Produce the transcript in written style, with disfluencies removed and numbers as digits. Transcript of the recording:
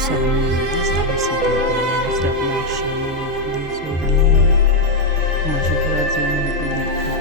s'ennuie, ça c'était bien, faire marcher, désolé. Moi je dois dire mon collègue.